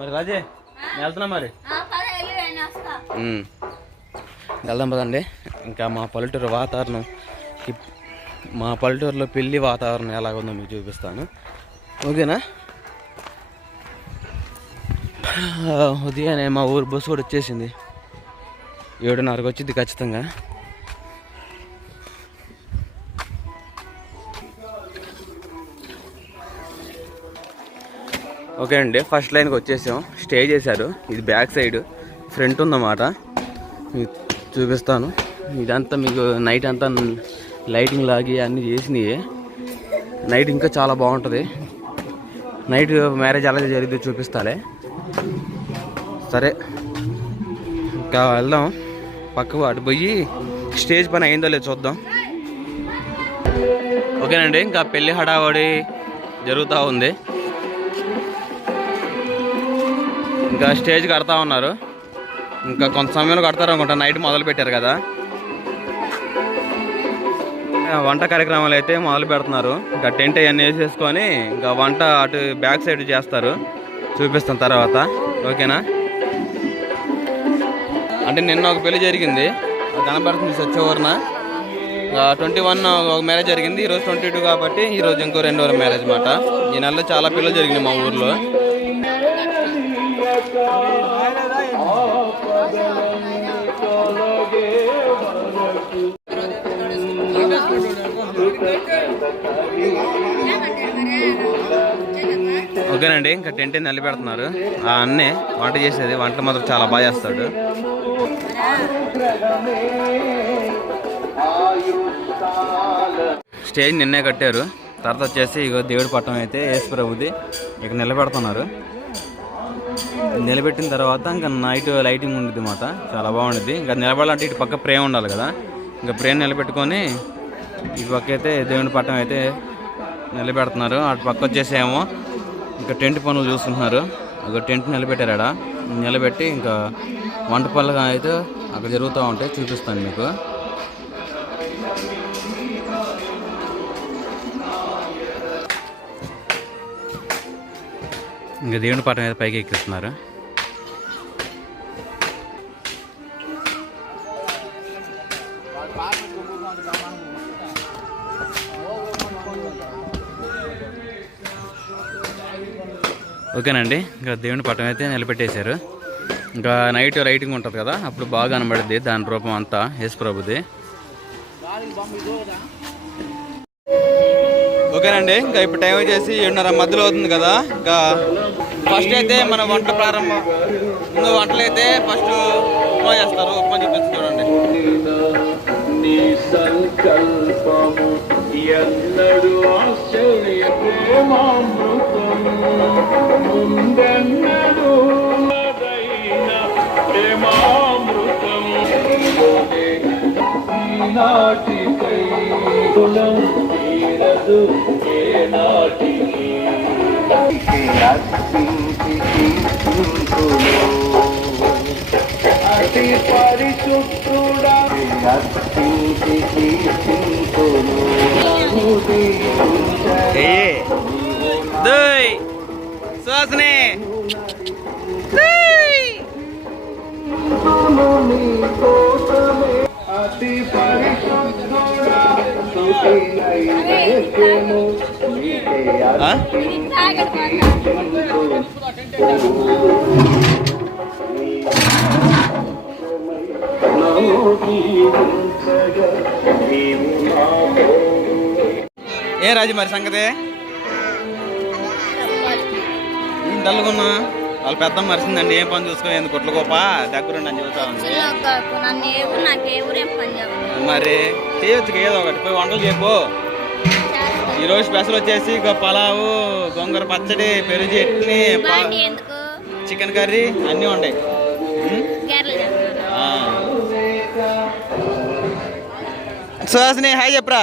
మరి రాజే నేను వెళ్తున్నా మరి. వెళ్దాం పదండి. ఇంకా మా పల్లెటూరు వాతావరణం ఇప్- మా పల్లెటూరులో పెళ్ళి వాతావరణం ఎలాగ ఉందో మీకు చూపిస్తాను. ఓకేనా? ఉదయాన్నే మా ఊరు బస్సు కూడా వచ్చేసింది. ఏడున్నరకు వచ్చింది ఖచ్చితంగా. ఓకే అండి ఫస్ట్ లైన్కి వచ్చేసాం. స్టే చేశారు. ఇది బ్యాక్ సైడ్. ఫ్రంట్ ఉందన్నమాట. మీకు చూపిస్తాను. ఇదంతా మీకు నైట్ అంతా లైటింగ్ లాగి అన్నీ చేసినాయి. నైట్ ఇంకా చాలా బాగుంటుంది. నైట్ మ్యారేజ్ అలా జరిగితే చూపిస్తాలే. సరే ఇంకా వెళ్దాం. పక్కకు అటు పోయి స్టేజ్ పని అయిందో లేదో చూద్దాం. ఓకేనండి ఇంకా పెళ్ళి హడావడి జరుగుతూ ఉంది. ఇంకా స్టేజ్ కడతా ఉన్నారు. ఇంకా కొంత సమయంలో కడతారు అనుకుంటా. నైట్ మొదలు పెట్టారు కదా. వంట కార్యక్రమాలు అయితే మొదలు పెడుతున్నారు. ఇంకా టెంట్ అవన్నీ వేసేసుకొని ఇంకా వంట అటు బ్యాక్ సైడ్ చేస్తారు. చూపిస్తాం తర్వాత. ఓకేనా? అంటే నిన్న ఒక పెళ్ళి జరిగింది. అది కనపడుతుంది సత్యవర్ణ. ట్వంటీ వన్ ఒక మ్యారేజ్ జరిగింది. ఈరోజు ట్వంటీ టూ కాబట్టి ఈరోజు ఇంకో రెండో మ్యారేజ్ మాట ఈ నెలలో చాలా పెళ్ళి జరిగినాయి మా ఊర్లో. ఓకేనండి ఇంకా టెంట్ నిలబెడుతున్నారు ఆ అన్నే వంట చేసేది వంట మాత్రం చాలా బాగా చేస్తాడు. స్టేజ్ నిన్నే కట్టారు. తర్వాత వచ్చేసి ఇగో దేవుడి పట్టం అయితే యేసు ప్రభుది ఇక నిలబెడుతున్నారు. నిలబెట్టిన తర్వాత ఇంకా నైట్ లైటింగ్ ఉంటుంది మాట చాలా బాగుంటుంది ఇంకా నిలబడాలంటే ఇటు పక్క ప్రేమ ఉండాలి కదా. ఇంకా ప్రేమ నిలబెట్టుకొని ఇటు పక్క అయితే దేవుని పట్టం అయితే నిలబెడుతున్నారు. అటు పక్క వచ్చేసేమో ఇంకా టెంట్ పనులు చూసుకుంటున్నారు ఒక టెంట్ నిలబెట్టారు ఆడ. నిలబెట్టి ఇంకా వంట పనులు అయితే అక్కడ జరుగుతూ ఉంటాయి. చూపిస్తాను మీకు. ఇంకా దేవుని పట్టం అయితే పైకి ఎక్కిస్తున్నారు. ఓకేనండి. ఇంకా దేవుని పట్టం అయితే నిలబెట్టేశారు. ఇంకా నైట్ లైటింగ్ ఉంటుంది కదా అప్పుడు బాగా కనబడుద్ది దాని రూపం అంతా యేసు ప్రభుది. ఓకేనండి ఇంకా ఇప్పుడు టైం వచ్చేసి ఏడున్నర మధ్యలో అవుతుంది కదా ఇంకా ఫస్ట్ అయితే మన వంట ప్రారంభం. ముందు వంటలు అయితే ఫస్ట్ ఉప్మా చేస్తారు ఉప్మా చూడండి. నీ సంకల్పము ఎన్నడు ఆశ్చర్య ఈనాటికై కులం తీరదు ఏ నాటికి అతి పరిశుద్ధుడా. దోయ్. సుహాసిని. అతి పరిశుద్ధుడా నీకే. ఏ రాజు మరి సంగతి ఏం డల్లుకున్నా వాళ్ళ పెద్ద మరిసిందండి ఏం పని చూసుకో ఎందుకు గుట్ల గొప్ప దగ్గరుండి అని చెబుతా ఉంది. చిన్నగాకు నన్ను ఎవరు నాకు ఎవరేం పని చెప్పు మరి చేయొచ్చు ఏదో ఒకటి పోయి వంటలు చెప్పు ఈరోజు స్పెషల్ వచ్చేసి ఇక పలావు గొంగర పచ్చడి పెరుగు చట్నీ చికెన్ కర్రీ అన్నీ ఉంటాయి ఉం? కేరళ చేస్తున్నారు ఆ. సుహాసిని హాయ్ చెప్పరా.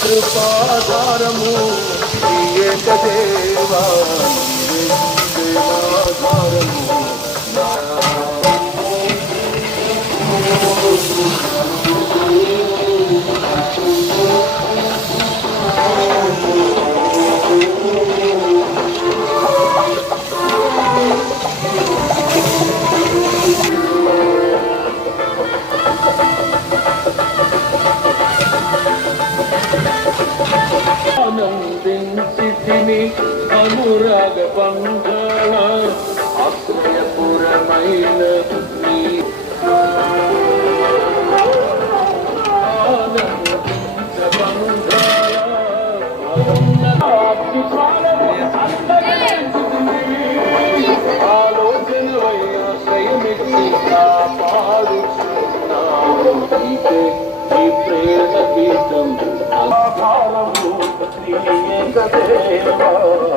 కృపాదారము ఏకదేవా దేవా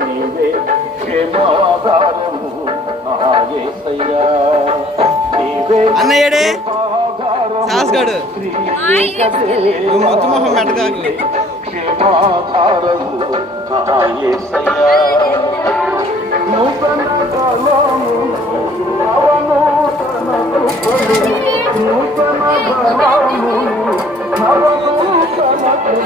నీవే క్షేమాధారము నాయసయ్యా అన్నయ్యడే సాస్గాడు మొత్తం మొహం మెట్టగాకు నూతన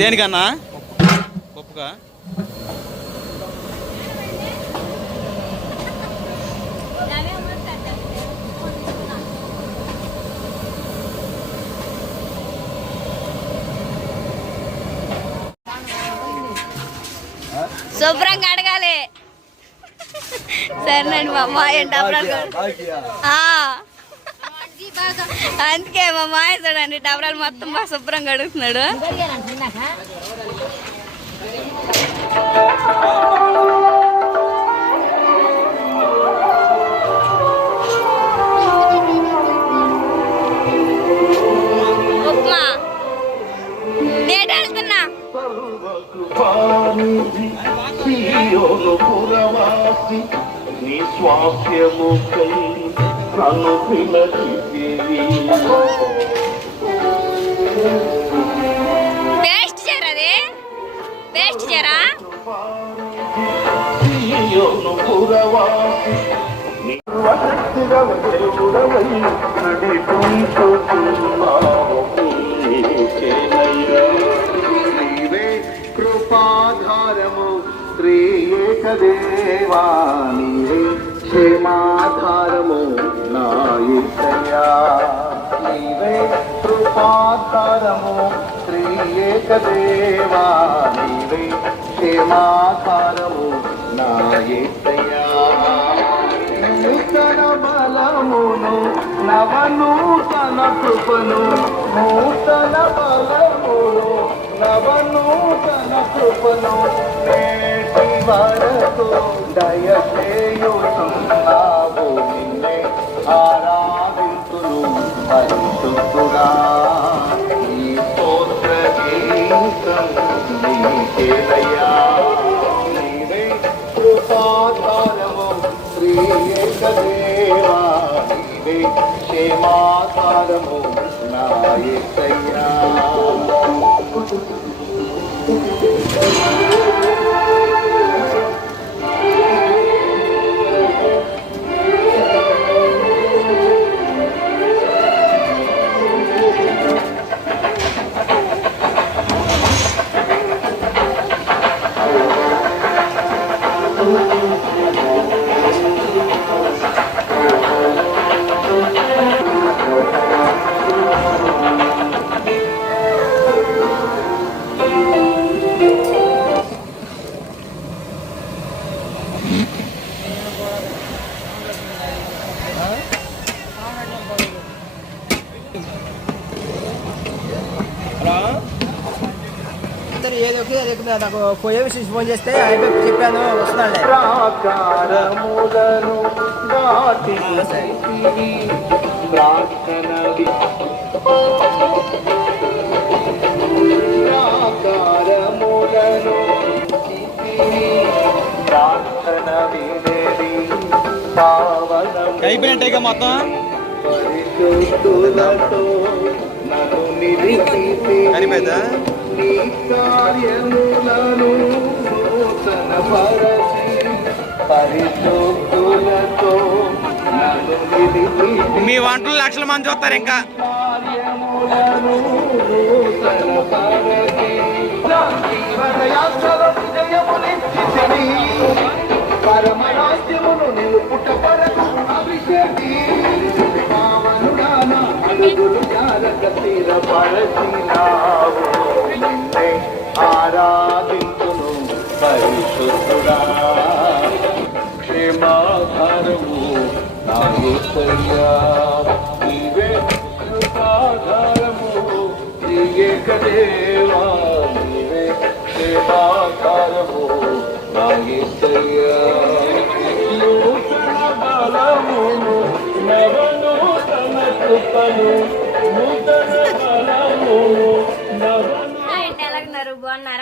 దేనికన్నా? గొప్పగా శుభ్రంగా అడగాలి. సరేనండి మా అమ్మాయి ఆ అందుకే మా మాయ అండి డబరాలు మొత్తం బాగా శుభ్రంగా కడుగుతున్నాడు నెక్స్ట్ జరా కృపాధారము శ్రీయేకదేవా నీవే క్షేమాధారము నాయకయా నీవే కృపాకారము శ్రీ ఏకదేవా నీవే క్షేమాకారము నా యేసయ్యా నూతన బలమును నవనూతన కృపను నూతన బలమును నవనూతన కృపను నేటి వరకు పరిశుద్ధుడా ఈ స్తోత్ర గీతం నీకేదయ్యా నీవే కృపాధారము శ్రీ నీవే క్షేమాధారము ఒకటి రేపు నాకు పోయే విషయం ఫోన్ చేస్తే అయిపోయి చెప్పాను పావనము అయిపోయినట్టే మొత్తం అయిపోయిందా నీ కార్యములను నూతన పరచి పరిశుద్ధులతో నన్ను నిలిపితే మీ వంటలు లక్షల మంది చూస్తారు ఇంకా. నా యేసయ్యా నీవే కృపాధారము నీ ఏకదేవా నీవే క్షేమాధారము నా యేసయ్యా నూతన బలమును నవనూతన కృపను